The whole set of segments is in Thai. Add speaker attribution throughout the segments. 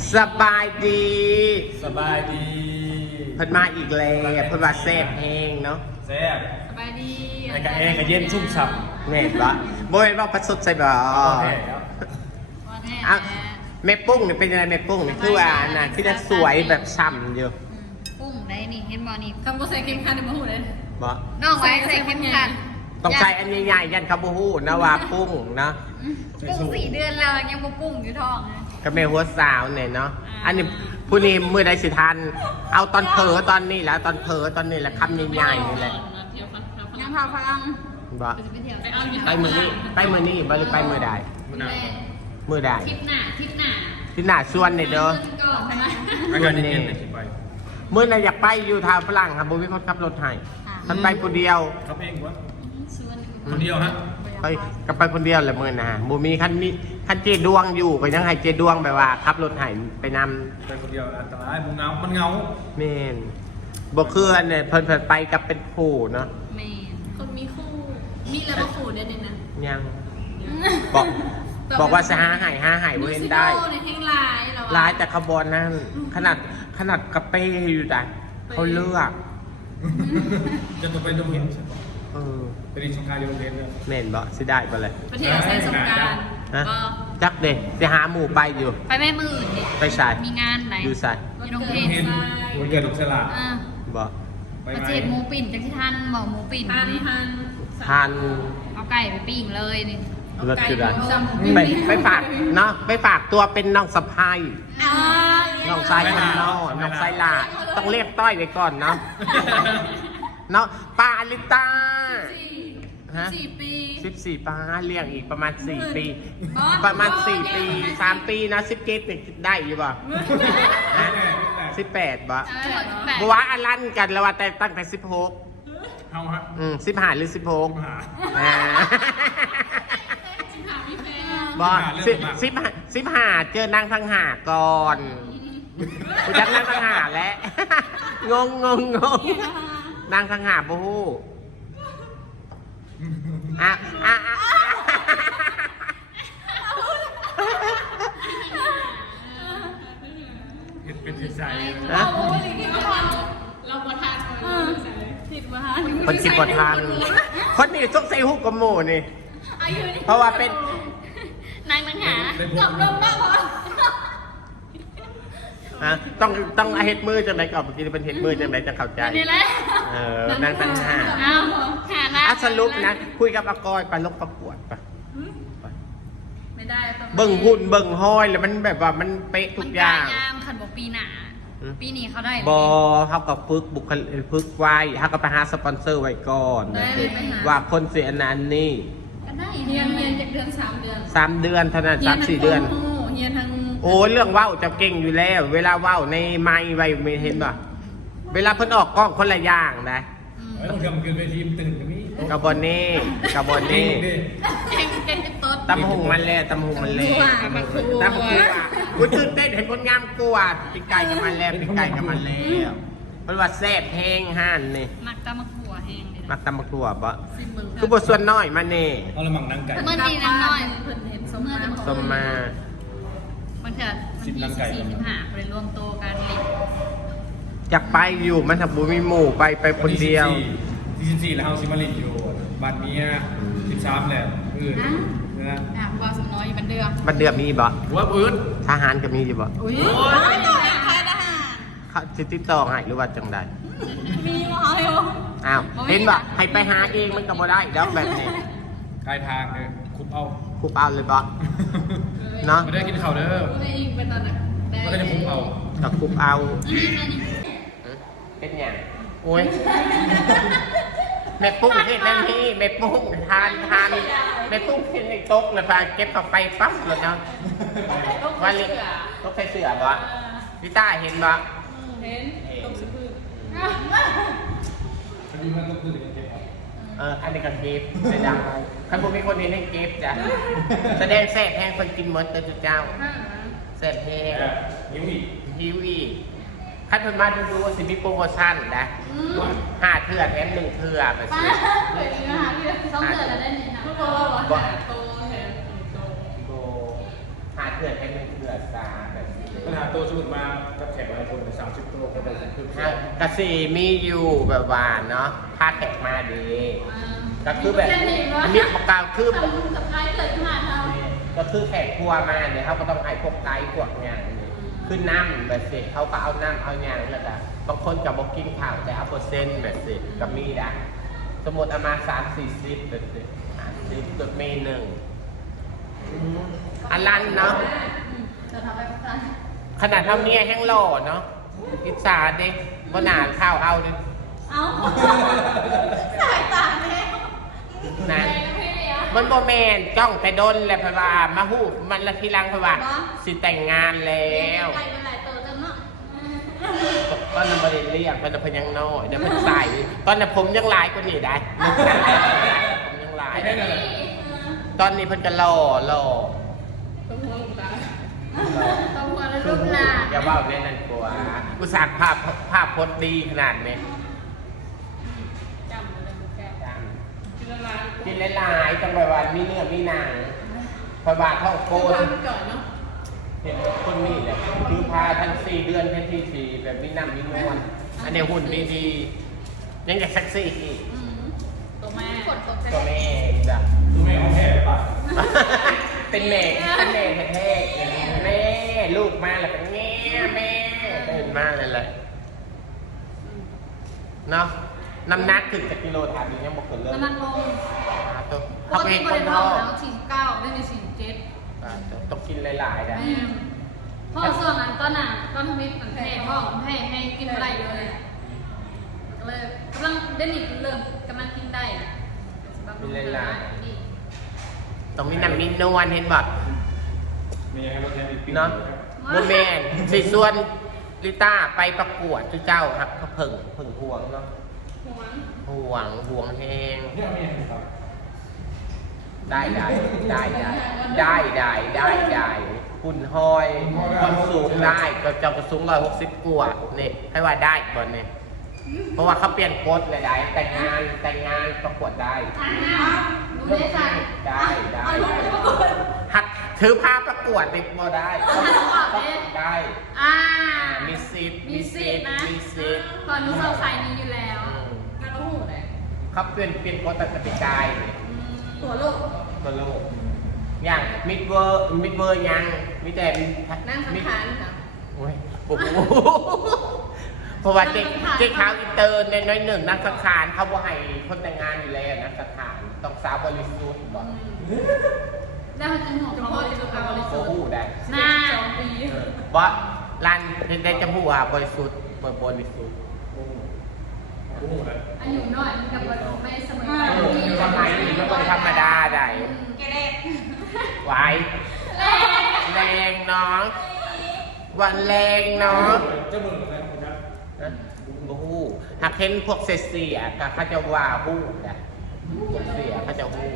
Speaker 1: สบายดี
Speaker 2: สบายดี
Speaker 1: เพิ่นมาอีกแล้วเพิ่นว่าแซ่บแห้งเนาะ
Speaker 2: แซ่บ
Speaker 3: สบายดี
Speaker 2: ไอ้กะเองกะเย็นชุ่มฉ่
Speaker 1: แม่นบ่บ่แม่นว่าประสดใส่บ่
Speaker 2: ำแม่ครับ
Speaker 3: วันแรก
Speaker 1: อ่ะแม่ปุ้งนี่เป็นยังไงแม่ปุ้งนี่คือว่าน่ะคือจะสวยแบบฉ่ำอยู่
Speaker 3: ปุ้งได้นี่เห็นบอนี่คำว่าใส่เข็มขัดในมือหูเลย
Speaker 1: บ่
Speaker 3: น้องไว้ใส่เข็มขัด
Speaker 1: ต้องใช้อันใหญ่ๆยันเขาบ่ฮู้นะว่าปุ้งนะ
Speaker 3: ปุ้ง4 เดือนแล้วยังบ่ปุ้งอยู่ท้องนะ
Speaker 1: กับแม่หัวสาวเนี่ยเนาะอันนี้ผู้นี้มื้อใดสิทันเอาตอนเผลอตอนนี้แหล้วตอนเผลอตอนนี้แหละคำใหญ่ๆนี่แหละ
Speaker 3: ยังพาพลัง
Speaker 1: บ่
Speaker 3: จะไปเที่ยว
Speaker 1: ไปมื้อนี้ไปมื้อนี้บ่หรือไปมื้อใด
Speaker 2: มันหนาว
Speaker 1: มื้อใด
Speaker 3: ทริปหน้า
Speaker 1: ที่หน้าชวนเนี่ยเด้อ
Speaker 3: ก่อนใช่ไหม
Speaker 2: อากาศเย็นๆเลยสิไป
Speaker 1: มื้อน่ะอยากไปอยู่ทางฝรั่งครับบ่มีคนขับรถให้มันไปคนเดียว
Speaker 2: ครับเองวะ
Speaker 3: ชวน
Speaker 2: คนเดียวฮะ
Speaker 1: ไปก็ไปคนเดียวแหละมื้อน่ะบ่มีคันเจดวงอยู่ก็ยังให้เจดวงแบบว่าขับรถให้ไปนำ
Speaker 2: ไปคนเดียวอันตรายมันเหงา
Speaker 1: แม่นบ่คืออันเนี่ยเพิ่นไปกับเป็นคู่เนาะ
Speaker 3: แม่คนมีคู่ มีแล้วก็คู่ได้เนี่ยนะ
Speaker 1: ยังบอกว่าจะหาหายบ่เห็นได้
Speaker 3: ในแห้งลายเรา
Speaker 1: ร้ายแต่ขบวนนั่นขนาดกระเป้อยู่ได้เขาเลือก
Speaker 2: จะต้องไปดงเห็นใช่ปะ
Speaker 1: เออ
Speaker 2: ไปดีสงครามโรงเรียนเลย
Speaker 1: แม่นบ่สิได้บ่เลย
Speaker 3: ประเทศใช้สงการ
Speaker 1: ฮะจักเด้สิหาหมู่ไปอยู่
Speaker 3: ไปแม่มือดิ
Speaker 1: ไปใส่
Speaker 3: มีงานไหน
Speaker 1: อยู่ใส่
Speaker 3: อยู่โรงเรียน
Speaker 2: เห็นมันเกิดลูกสลา
Speaker 3: อ่า
Speaker 1: บ่
Speaker 2: ไป
Speaker 3: ประ
Speaker 2: ไหม
Speaker 3: เทศหมูปิ่นจากที่ท่านบอกหมูปิ่นนี่
Speaker 1: ทาน
Speaker 3: เอาไก่ไปปิ้งเลยนี่
Speaker 1: รถคือได้
Speaker 3: ซ้ำ
Speaker 1: ไปฝากเนาะไปฝากตัวเป็นน้องสะพ้าย
Speaker 3: อ่า
Speaker 1: น้องชายคนน้องน้องชายหลาต้องเรียกต้อยไว้ก่อนเนาะเนาะปาลิตาฮะ
Speaker 3: 4 ปี
Speaker 1: 14ปาเลี้ยงอีกประมาณ4 ปี
Speaker 3: อ๋อ
Speaker 1: ประมาณ4 ปี3 ปีนะ17เนี่ยได้อยู่ป่ะฮะ18บ่บัวอลันกันแล้วว่าแต่ตั้งแต่16
Speaker 2: เฮาฮะ
Speaker 1: 15หรือ16
Speaker 2: หา
Speaker 1: อ่าบ่15เจอนางทั้งหาก่อนกูจักนางทั้งหาแล้วงงนางทั้งหาบ่ฮู้อ่ะ
Speaker 2: เป็นจิตใจ
Speaker 1: ฮะ
Speaker 3: เราประทานผิดประทาน
Speaker 1: คนสิบกว่าทานคนนี้ต้องใส่ฮู้กับหมู่นี่เพราะว่าเป็น
Speaker 3: นางนังหากับลมบ้าพอ
Speaker 1: ฮะต้องเฮ็ดมือจังไดก่อนเมื่อกี้เป็นเฮ็ดมือจังไดจะเข้าใจ
Speaker 3: นี่แหละ
Speaker 1: นางทั้งหา
Speaker 3: เอาหานะ
Speaker 1: สรุปนะคุยกับอากอยไปลงประกวดปะ
Speaker 3: ไม่ได้
Speaker 1: เบิ่งหุ่นเบิ่งห้อยแล้วมันแบบว่ามันเป๊ะทุกอย่าง
Speaker 3: มันกายามขันบอกปีหนาปีนี้เขาได้
Speaker 1: บอเขากับฝึกบุคลิกฝึกไว้เขาก็ไปหาสปอนเซอร์ไว้ก่อนว่าคนเสียนั้นนี่
Speaker 3: ก็ได้เฮียนจากเดือน3 เดือน
Speaker 1: 3 เดือนเท่านั้น3-4 เดือน
Speaker 3: เฮียนทั้ง
Speaker 1: โอ้เรื่องเว้าจะเก่งอยู่แล้ว เวลาเว้าในไมค์ไว้ไม่เห็นป่ะเวลาเพิ่นออกกล้องคนละอย่างนะ
Speaker 2: ต้องทำเกินไปทีมตื่นอย่างนี้
Speaker 1: กับบอนนี่กับบอนนี่
Speaker 3: เก่งจะต้น
Speaker 1: ตำหุงมันแล้วตำหุงมันแล้วตำหุงกูตื่นเต้นเห็นคนงามกว่าปีไก่กับมันแล้วปีไก่กับมันแล้วเพราะว่าแซ่บแห้งห่านนี่
Speaker 3: มักตะมะขัวแห้งเลย
Speaker 1: มักตำบักถั่วบ่คือบทส่วนน้อยมาเน่
Speaker 2: เอาละมังนั่งไก่
Speaker 3: เมื่อดีน้ำน้อยเพิ่นเห็นสมมา
Speaker 1: สมมา
Speaker 3: บางเถื่อมันที่45เลยรวมตัวกันลิ
Speaker 1: อยากไปอยู่มันทำบุญมีหมู่ไปคนเดียว
Speaker 2: ที่14แล้วเฮาซิมาลินอยู่บ้านเมีย13แหละนะ
Speaker 3: วาสน้อยอยู่บันเดือ
Speaker 1: บันเดือมีบ่
Speaker 2: ว่าพื้น
Speaker 1: ทหารก็มีอยู่บ่
Speaker 3: อุ้ยใครทหาร
Speaker 1: เขาสิติดต่อให้หรือว่าจังใด
Speaker 3: มีมาเหรอ
Speaker 1: อ้าวเห็นบ่ให้ไปหาเองมันก็บ่ได้แล้วแบบนี้
Speaker 2: กายทางเลยคุบเอา
Speaker 1: คุบเอาเลยบ่เนาะ
Speaker 2: ไม่ได้กินข้าวเด้อ
Speaker 3: ไม่อีกเป็นตอนไหน
Speaker 2: มันก็จะคุบเอา
Speaker 1: ก็คุบเอาเป็นหยังโอ้ยแม่ปุ้งเฮ็ดนั่นนี่แม่ปุ้งทานแม่ปุ้งเฮ็ดในโต๊ะเลยพาเก็บเข้าไปปั๊บเลยเนาะว่าเล็กตกใส่เสื้อบ่พี่ต้าเห็นบ่
Speaker 3: เห็นตกสะพือ
Speaker 2: พอดีมันต้องตื่นเก็บเอา
Speaker 1: อันนี้ก็เก็บเสียดายคันบ่มีคนเห็นให้เก็บจ้ะแสดงแซ่บแห้งคนกินหมดเด้อจุดเจ้าแซ่บแห้ง
Speaker 2: ยิ้มอีก
Speaker 1: ฮิวอีกคันเพิ่นมาดูๆสิมีโปรโมชั่นนะ5 เทื่อแถม1 เทื่อไปสิ
Speaker 3: ต้องเดือดแล้วได้เนี่ยนะ
Speaker 1: 5 เทื่อแถม1 โตเพื่อให้มันเพื่อซาแบบนี้
Speaker 2: ปัญหาตัวสมุดมากับแขกหลายคน30ตัวก็ได้คือ
Speaker 1: กสีมีอยู่แบบว่าเนาะพาแขกมาดีก็คือแบบมีประกาศคือ
Speaker 3: กับใครเกิดขึ้นมาเรา
Speaker 1: ก็คือแขกครัวมาเนี่ยเขาก็ต้องให้พวกไกด์พวกงานขึ้นน้ำแบบสิเขาก็เอาน้ำเอายางแล้วก็บางคนกับบอกกินข้าวแต่เอาเปอร์เซ็นต์แบบสิก็มีนะสมมติเอามา30-40แบบสิ50ตัวเมหนึ่งอันลันเนาะ
Speaker 3: จะทำไปกัน
Speaker 1: ขนาดเท่านี้แห้งหล่อเนาะอิจฉาเด็กว่าหนาข้าวเอาดิ
Speaker 3: เอาสายตาแม่
Speaker 1: นะมันโมเมนจ้องแต่ดนแหละเพราะว่ามาหูมันละทีหลังเพราะว่าสิแต่งงานแล้ว
Speaker 3: ไก่เป็นหลายตัวจังเนาะ
Speaker 1: ตอนนั้นบริเรียกมันเพิ่นยังน้อยเดี๋ยวมันใส่ตอนนั้นผมยังหลายกว่านี้ได้ผมยังหลายตอนนี้เพิ่นจะหล่อ
Speaker 3: ต้องหัวแล้วรูปหน้า
Speaker 1: อย่าว่าแม่นั่นกลัวอุตส่าห์ภาพพจน์ดีขนาดนี้
Speaker 3: จำเลยแก
Speaker 1: กินหลายๆจังแบบว่ามีเนื้อมีหนังเพราะว่าท้องโกน
Speaker 3: ก่อนเนาะ
Speaker 1: เห็นคนนี้แหละคือพาทั้ง4 เดือนแค่ที่4แบบมีน้ำมีนวลอันนี้หุ่นดีๆยังอยากเซ็กซี่อีก
Speaker 3: ตัวแม่กดตกใจ
Speaker 1: ตัวแม่จ้ะ
Speaker 2: ตัวแม่ของแขกป่ะ
Speaker 1: เป็นแม่แท้ๆแม่ลูกมาแล้วเป็นแม่ตื่นมาเลยเนาะน้ำหนักถึงจะกิโลถามยังบอกคนเริ่ม
Speaker 3: น้ำหนักลง
Speaker 1: ตัว
Speaker 3: ป
Speaker 1: เขา
Speaker 3: ก
Speaker 1: เป็
Speaker 3: ติ
Speaker 1: น
Speaker 3: บ
Speaker 1: ค
Speaker 3: ริ
Speaker 1: น
Speaker 3: โภ
Speaker 1: ท้อ
Speaker 3: ค
Speaker 1: ง
Speaker 3: แล้ว49ได้ใน47
Speaker 1: ต้องกินหลายๆนะ
Speaker 3: พ่อส่วนนั้นตอนน่ะตอนทำมิตรเหมือนแม่พ่อให้กินอะไรเลยเลยกำลังเดนิเริ่มกำลังกินได้
Speaker 1: ต้องมีน้ำมีนวลเห็นบ่
Speaker 2: มีให้รถแทนอีกปี
Speaker 1: เนาะโมเมนสิส่วนลิต้าไปประกวดเจ้าครับเขาเพิ่งห่วงเนาะห่วงแหง
Speaker 2: เนี่ยมีอะไรครับ
Speaker 1: ได้คุณหอยความสูงได้ก็จะสูง160กว่าเนี่ยให้ว่าได้ก่อนเนี่ยเพราะว่าเขาเปลี่ยนโค้ดเลยได้แต่งงานประกวดได้หักถือผ้าประกวดไปบ่ได้ได้มีสิทธิ์
Speaker 3: ก่อนนู้นเราใส่นี้อยู่แล้วกระหูเลย
Speaker 1: เขาเปลี่ยนโค้ดแต่กติกาเนี่ย
Speaker 3: ตัวโลก
Speaker 1: ตัวโลกอย่างมิดเวอร์ยังมีแต่
Speaker 3: นั่งสังขารค่ะ
Speaker 1: โอ้โหเพราะว่าเจ๊ขาวอินเตอร์ในน้อยหนึ่งนักสังขารเขาว่าให้คนแต่งงานอยู่แล้วนักสังขารต้องสาวบริสุทธิ์ก่อน
Speaker 3: ได้จังหัวเขาบริสุทธิ์กับบริ
Speaker 1: โอ้
Speaker 3: สุท
Speaker 1: โห
Speaker 3: ธิ์
Speaker 1: ได้
Speaker 3: น่า
Speaker 1: เพราะร้านได้จมูกบริสุทธิ์บริสุทธิ์
Speaker 2: โอ้โหเลย
Speaker 3: อายุน้อยกับไม่เสมอไป
Speaker 1: สมัยนี้มันก็ธรรมดาได้
Speaker 3: แกเด็ก
Speaker 1: ไหวแรงเนาะวันแรงเนาะ
Speaker 2: เจ้ามืออะไรคุณครับ
Speaker 1: บูฮู้หากเห็นพวกเสียก็เขาจะว่าฮู้นะพวกเสียเขาจะฮู้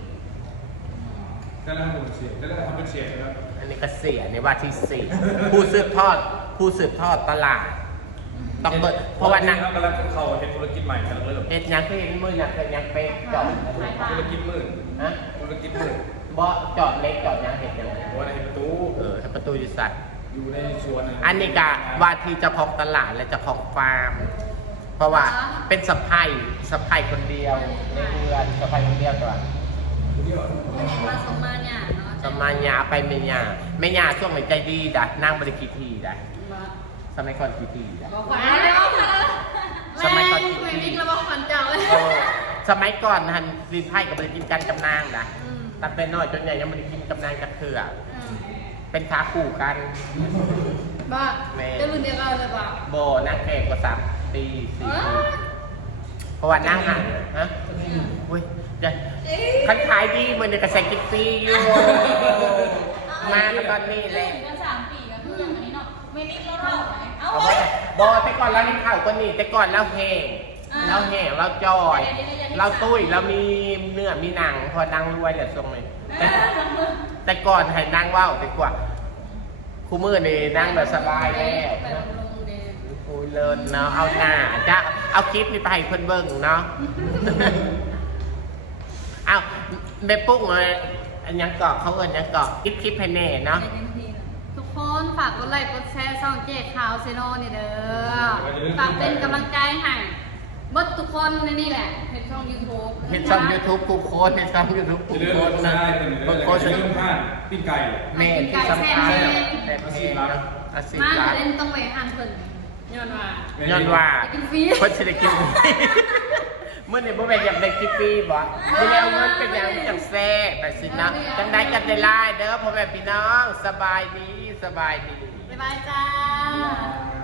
Speaker 2: แต่ละหมู่เสียแต่ละทำเป็นเสียนะครับ
Speaker 1: อันนี้ก็เสียในว่าที่สี่ผู้สืบทอดตลาดต้องเบิดเพราะว่านั้น
Speaker 2: กำลังเขาเห็นธุรกิจใหม่กำลังเริ่ม
Speaker 1: เฮ็ดหยังคือเห็นมือหยังเป็นหยังเป็นจอด
Speaker 2: ธุรกิจมืด
Speaker 1: ฮะ
Speaker 2: ธุรกิจมืด
Speaker 1: บ่จอดเล็กจอดหยังเห็นหยัง
Speaker 2: หัวในประตู
Speaker 1: ถ้าประตูอยู่สัตว์
Speaker 2: อยู่ในสวน
Speaker 1: อันนี้ก็ว่าที่เจ้าของตลาดและเจ้าของฟาร์มเพราะว่าเป็นสะพ้ายคนเดียวในเรือนสะพ้ายคนเดียวตัว
Speaker 3: มาสมมาเนี่ยเนาะ
Speaker 1: สมัยหยาไปเมียาช่วงไหนใจดีดัดนั่งบริกีทีได้สมัยก่อนกีทีได้
Speaker 3: บอกว่าแล้วสมัยก่อนไม่มีระบบฝันเจ้าเลย
Speaker 1: สมัยก่อนฮันลินไพ่กับบริกินกันกับนางนะตั้งแต่น้อยจนใหญ่ยังบริกินกับนางกับเถื่อเป็นขาคู่กัน
Speaker 3: บ้าจะรุ่นเดียวกันเลยป่ะ
Speaker 1: โบนั่งแก่กว่า3 ปี4 ปีเพราะว่านั่งหันฮะอุ้ยคันขายดีเหมือนกับใส่กิ๊กซี่อยู่มาตอนนี้เลย
Speaker 3: กัน3 ปีกันทุกอย่างอันนี้เนาะไม่นิดแล้วเราเอา
Speaker 1: เอาไว้บอแต่ก่อนเรานี่ข่าวก็นี่แต่ก่อนเราแห้งเราจอยเราตุ้ยเรามีเนื้อมีหนังพอนางรวยเนี่ยทรงเลยแต่ก่อนให้นางว่าวดีกว่าคู่มือนี่นั่งแบบสบายแล้วคุยเลินเนาะเอาหน้าจะเอาคลิปนี้ไปให้เพื่อนเบิ่งเนาะเอาเด็กปุ๊กเลยไออันยังเกาะเขาเอิญยังเกาะคลิปให้แน่เนาะ
Speaker 3: ทุกคนฝากกดไลค์กดแชร์ช่องเจ๊ขาวเซโนนี่เด้อฝากเป็นกำลังใจให้เบิดทุกคนในนี่แหละเห็นช่อง YouTube
Speaker 1: เห็นช่อง YouTube กูโค้ดเห็นช่อง YouTube กู
Speaker 2: จะเลื่อน
Speaker 1: โค้ด
Speaker 2: โฆษ
Speaker 1: นะ
Speaker 2: ณาเป็น
Speaker 1: กูโค้ด
Speaker 2: จะเลื่อนพลาดปิ้งไก่
Speaker 1: แม่ที่สำคัญแต่เพลงเนาะอาชีพ
Speaker 3: มา
Speaker 1: หลัก
Speaker 3: เล่นต้องไปหันเพิ่นย้อนว่า
Speaker 1: ย้อนว่า
Speaker 3: กินฟรี
Speaker 1: เพิ่นสิได้กินฟรีเมื่อนี่บ่แม่นอยากได้กินฟรีบ่ไม่ได้เอาเงินเป็นหยังจังแซ่ไปสินะจังได๋กันได้หลายเด้อพ่อแม่พี่น้องสบายดี
Speaker 3: บ๊ายบายจ้า